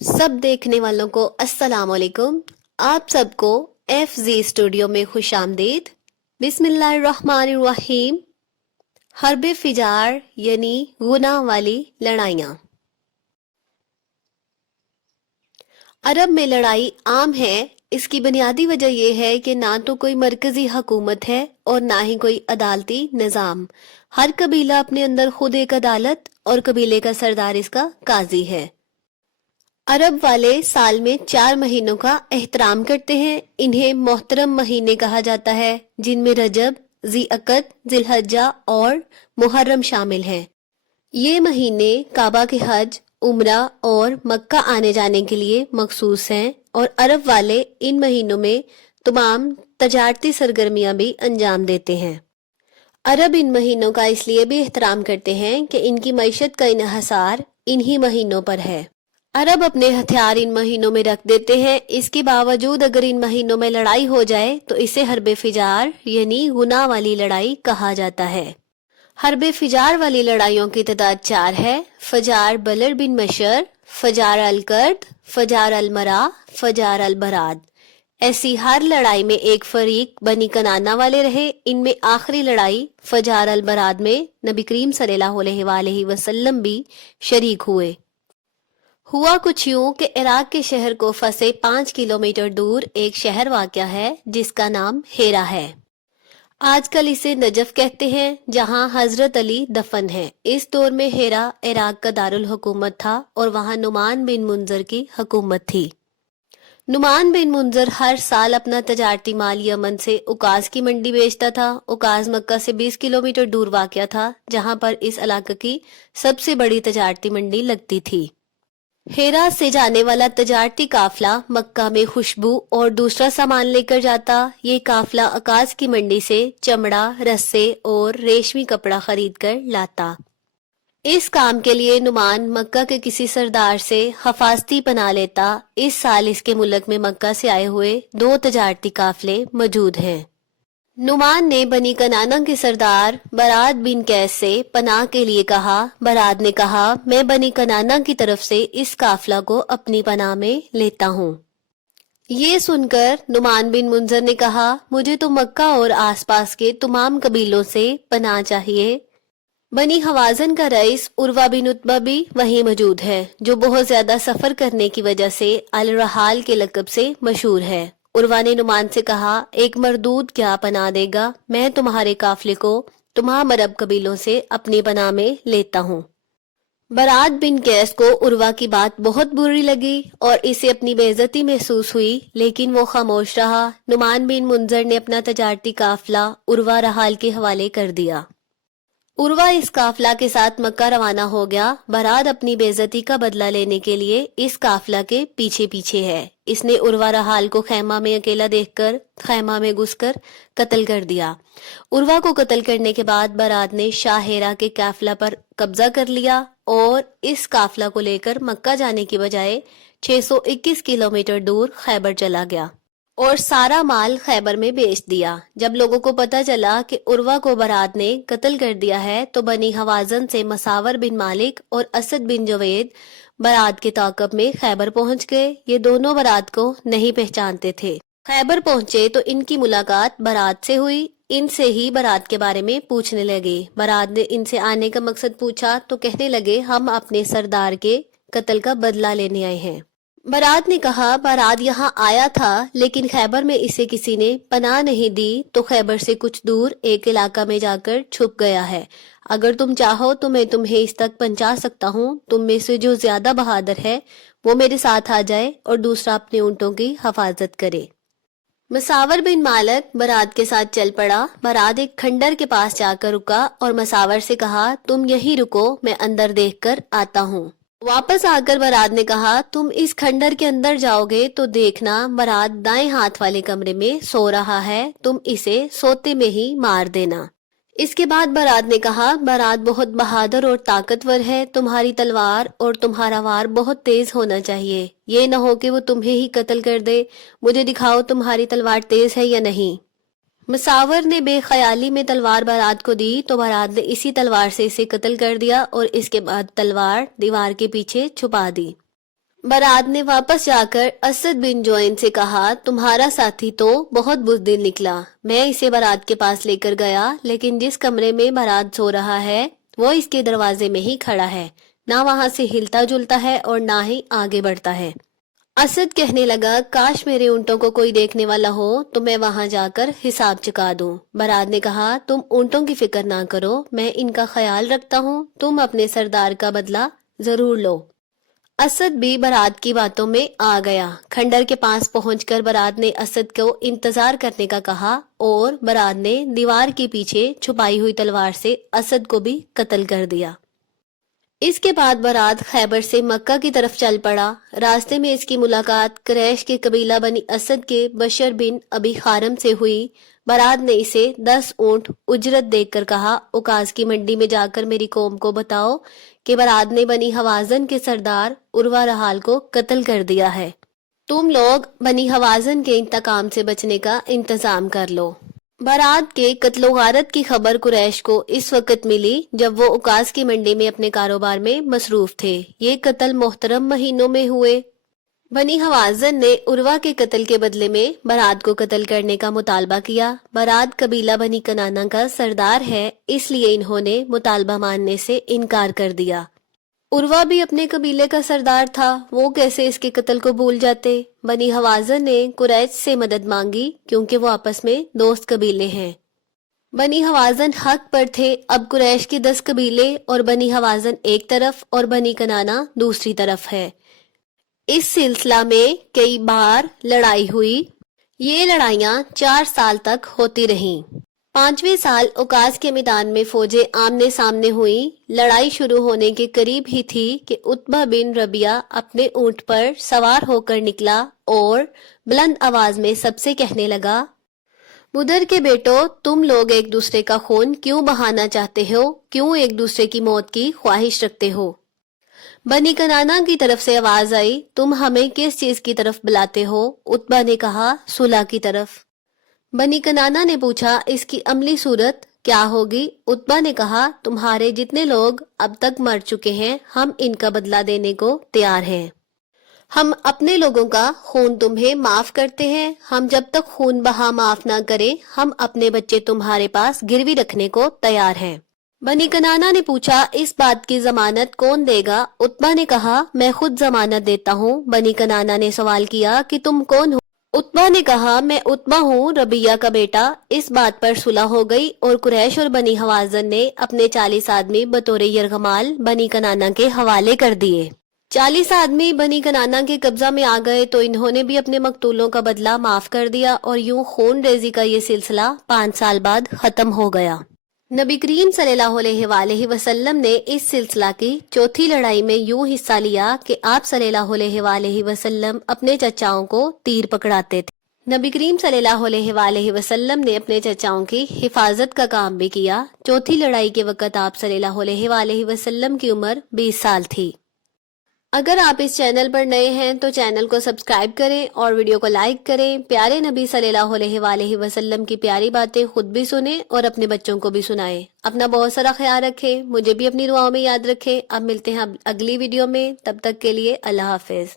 सब देखने वालों को अस्सलाम वालेकुम। आप सबको FZ स्टूडियो में खुश आमदीद। बिस्मिल्लाहिर्रहमानिर्रहीम। हर्ब फिजार यानी गुनाह वाली लड़ाइयाँ। अरब में लड़ाई आम है। इसकी बुनियादी वजह यह है कि ना तो कोई मरकजी हुकूमत है और ना ही कोई अदालती निज़ाम। हर कबीला अपने अंदर खुद एक अदालत और कबीले का सरदार इसका काजी है। अरब वाले साल में 4 महीनों का एहतराम करते हैं। इन्हें मोहतरम महीने कहा जाता है, जिनमें रजब, ज़ी-अक़द, ज़िलहज्जा और मुहर्रम शामिल हैं। ये महीने काबा के हज, उम्रा और मक्का आने जाने के लिए मखसूस हैं और अरब वाले इन महीनों में तमाम तजारती सरगर्मियां भी अंजाम देते हैं। अरब इन महीनों का इसलिए भी एहतराम करते हैं कि इनकी मईशत का इन्हिसार इन्हीं महीनों पर है। अरब अपने हथियार इन महीनों में रख देते हैं। इसके बावजूद अगर इन महीनों में लड़ाई हो जाए तो इसे हर्ब फिजार यानी गुनाह वाली लड़ाई कहा जाता है। हर्ब फिजार वाली लड़ाइयों की तादाद 4 है। फजार बलर बिन मशर, फजार अल-कर्द, फजार अल-मरा, फजार अल-बराद। ऐसी हर लड़ाई में एक फरीक बनी कनाना वाले रहे। इनमें आखिरी लड़ाई फजार अल-बराद में नबी करीम सल्लल्लाहु अलैहि वसल्लम भी शरीक हुए। हुआ कुछ यूं कि इराक के शहर को फंसे 5 किलोमीटर दूर एक शहर वाक़या है जिसका नाम हेरा है। आजकल इसे नजफ कहते हैं, जहां हजरत अली दफन है। इस दौर में हेरा इराक का दारुल हुकूमत था और वहां नुमान बिन मुंजर की हुकूमत थी। नुमान बिन मुंजर हर साल अपना तजारती माल यमन से उकाज की मंडी बेचता था। उकाज मक्का से 20 किलोमीटर दूर वाक़या था, जहां पर इस इलाके की सबसे बड़ी तजारती मंडी लगती थी। हेरा से जाने वाला तजारती काफिला मक्का में खुशबू और दूसरा सामान लेकर जाता। ये काफिला अकाज की मंडी से चमड़ा, रस्से और रेशमी कपड़ा खरीद कर लाता। इस काम के लिए नुमान मक्का के किसी सरदार से हफाजती पना लेता। इस साल इसके मुल्क में मक्का से आए हुए 2 तजारती काफिले मौजूद हैं। नुमान ने बनी कनाना के सरदार बराद बिन कैस से पनाह के लिए कहा। बराद ने कहा, मैं बनी कनाना की तरफ से इस काफिला को अपनी पनाह में लेता हूँ। ये सुनकर नुमान बिन मुंजर ने कहा, मुझे तो मक्का और आसपास के तमाम कबीलों से पनाह चाहिए। बनी हवाजन का रईस उर्वा बिन उत्बा भी वहीं मौजूद है, जो बहुत ज्यादा सफर करने की वजह से अल रहाल के लकब से मशहूर है। उर्वा ने नुमान से कहा, एक मरदूद क्या पनाह देगा? मैं तुम्हारे काफिले को तमाम अरब कबीलों से अपनी पनाह में लेता हूँ। बराद बिन कैस को उर्वा की बात बहुत बुरी लगी और इसे अपनी बेइज्जती महसूस हुई, लेकिन वो खामोश रहा। नुमान बिन मुंजर ने अपना तजारती काफिला उर्वा रहाल के हवाले कर दिया। उर्वा इस काफिला के साथ मक्का रवाना हो गया। बराद अपनी बेइज्जती का बदला लेने के लिए इस काफिला के पीछे पीछे है। इसने उर्वा रहाल को खैमा में अकेला देखकर खैमा में घुसकर कत्ल कर दिया। उर्वा को कत्ल करने के बाद बराद ने शाह हेरा के काफिला पर कब्जा कर लिया और इस काफिला को लेकर मक्का जाने की बजाय 621 किलोमीटर दूर खैबर चला गया और सारा माल खैबर में बेच दिया। जब लोगों को पता चला कि उर्वा को बराद ने कत्ल कर दिया है तो बनी हवाजन से मसावर बिन मालिक और असद बिन जवेद बराद के ताक़ब में खैबर पहुंच गए। ये दोनों बराद को नहीं पहचानते थे। खैबर पहुंचे तो इनकी मुलाकात बराद से हुई। इनसे ही बराद के बारे में पूछने लगे। बराद ने इनसे आने का मकसद पूछा तो कहने लगे, हम अपने सरदार के कत्ल का बदला लेने आए हैं। बराद ने कहा, बराद यहाँ आया था लेकिन खैबर में इसे किसी ने पनाह नहीं दी तो खैबर से कुछ दूर एक इलाका में जाकर छुप गया है। अगर तुम चाहो तो मैं तुम्हें इस तक पहुंचा सकता हूँ। तुम में से जो ज्यादा बहादुर है वो मेरे साथ आ जाए और दूसरा अपने ऊँटों की हिफाजत करे। मसावर बिन मालिक बराद के साथ चल पड़ा। बराद एक खंडर के पास जाकर रुका और मसावर से कहा, तुम यहीं रुको, मैं अंदर देखकर आता हूँ। वापस आकर बराद ने कहा, तुम इस खंडर के अंदर जाओगे तो देखना बराद दाएं हाथ वाले कमरे में सो रहा है, तुम इसे सोते में ही मार देना। इसके बाद बराद ने कहा, बराद बहुत बहादुर और ताकतवर है, तुम्हारी तलवार और तुम्हारा वार बहुत तेज होना चाहिए। ये न हो कि वो तुम्हें ही कत्ल कर दे। मुझे दिखाओ तुम्हारी तलवार तेज है या नहीं। मसावर ने बेख्याली में तलवार बराद को दी तो बराद ने इसी तलवार से इसे कत्ल कर दिया और इसके बाद तलवार दीवार के पीछे छुपा दी। बरात ने वापस जाकर असद बिन जोइन से कहा, तुम्हारा साथी तो बहुत बुज़दिल निकला। मैं इसे बारात के पास लेकर गया, लेकिन जिस कमरे में बारात सो रहा है वो इसके दरवाजे में ही खड़ा है, ना वहां से हिलता जुलता है और ना ही आगे बढ़ता है। असद कहने लगा, काश मेरे ऊंटों को कोई देखने वाला हो तो मैं वहां जाकर हिसाब चुका दूं। बरात ने कहा, तुम ऊंटों की फिक्र ना करो, मैं इनका ख्याल रखता हूँ, तुम अपने सरदार का बदला जरूर लो। असद भी बरात की बातों में आ गया। खंडर के पास पहुंचकर बरात ने असद को इंतजार करने का कहा और बरात ने दीवार के पीछे छुपाई हुई तलवार से असद को भी कत्ल कर दिया। इसके बाद बरात खैबर से मक्का की तरफ चल पड़ा। रास्ते में इसकी मुलाकात कुरैश के कबीला बनी असद के बशर बिन अबी खारम से हुई। बरात ने इसे 10 ऊंट उजरत देकर कहा, उकास की मंडी में जाकर मेरी कौम को बताओ कि बरात ने बनी हवाजन के सरदार उर्वा रहाल को कत्ल कर दिया है। तुम लोग बनी हवाजन के इंतकाम से बचने का इंतजाम कर लो। बारात के कत्लो गारत की खबर कुरैश को इस वक्त मिली जब वो उकास की मंडी में अपने कारोबार में मसरूफ थे। ये कत्ल मोहतरम महीनों में हुए। बनी हवाजन ने उर्वा के कत्ल के बदले में बारात को कत्ल करने का मुतालबा किया। बारात कबीला बनी कनाना का सरदार है, इसलिए इन्होंने मुतालबा मानने से इनकार कर दिया। उर्वा भी अपने कबीले का सरदार था, वो कैसे इसके कत्ल को भूल जाते। बनी हवाजन ने कुरैश से मदद मांगी क्योंकि वो आपस में दोस्त कबीले हैं। बनी हवाजन हक पर थे। अब कुरैश के 10 कबीले और बनी हवाजन एक तरफ और बनी कनाना दूसरी तरफ है। इस सिलसिला में कई बार लड़ाई हुई। ये लड़ाइयां 4 साल तक होती रहीं। 5वें साल उकास के मैदान में फौजें आमने सामने हुई। लड़ाई शुरू होने के करीब ही थी कि उत्बा बिन रबिया अपने ऊंट पर सवार होकर निकला और बुलंद आवाज में सबसे कहने लगा, मुदर के बेटो, तुम लोग एक दूसरे का खून क्यों बहाना चाहते हो? क्यों एक दूसरे की मौत की ख्वाहिश रखते हो? बनी कनाना की तरफ से आवाज आई, तुम हमें किस चीज की तरफ बुलाते हो? उत्बा ने कहा, सुलह की तरफ। बनी कनाना ने पूछा, इसकी अमली सूरत क्या होगी? उत्बा ने कहा, तुम्हारे जितने लोग अब तक मर चुके हैं, हम इनका बदला देने को तैयार हैं। हम अपने लोगों का खून तुम्हें माफ करते हैं। हम जब तक खून बहा माफ ना करें, हम अपने बच्चे तुम्हारे पास गिरवी रखने को तैयार हैं। बनी कनाना ने पूछा, इस बात की जमानत कौन देगा? उत्बा ने कहा, मैं खुद जमानत देता हूँ। बनी कनाना ने सवाल किया कि तुम कौन हो? उत्बा ने कहा, मैं उत्बा हूँ, रबिया का बेटा। इस बात पर सुलह हो गई और कुरैश और बनी हवाजन ने अपने 40 आदमी बतौर यरगमाल बनी कनाना के हवाले कर दिए। 40 आदमी बनी कनाना के कब्जा में आ गए तो इन्होंने भी अपने मकतूलों का बदला माफ कर दिया और यूं खून रेजी का ये सिलसिला 5 साल बाद खत्म हो गया। नबी करीम सल्लल्लाहु अलैहि वसल्लम ने इस सिलसिला की चौथी लड़ाई में यूं हिस्सा लिया कि आप सल्लल्लाहु अलैहि वसल्लम अपने चचाओं को तीर पकड़ाते थे। नबी करीम सल्लल्लाहु अलैहि वसल्लम ने अपने चचाओं की हिफाजत का काम भी किया। चौथी लड़ाई के वक्त आप सल्लल्लाहु अलैहि वसल्लम की उम्र 20 साल थी। अगर आप इस चैनल पर नए हैं तो चैनल को सब्सक्राइब करें और वीडियो को लाइक करें। प्यारे नबी सल्लल्लाहु अलैहि वसल्लम की प्यारी बातें खुद भी सुने और अपने बच्चों को भी सुनाएं। अपना बहुत सारा ख्याल रखें, मुझे भी अपनी दुआओं में याद रखें। अब मिलते हैं अगली वीडियो में, तब तक के लिए अल्लाह हाफिज।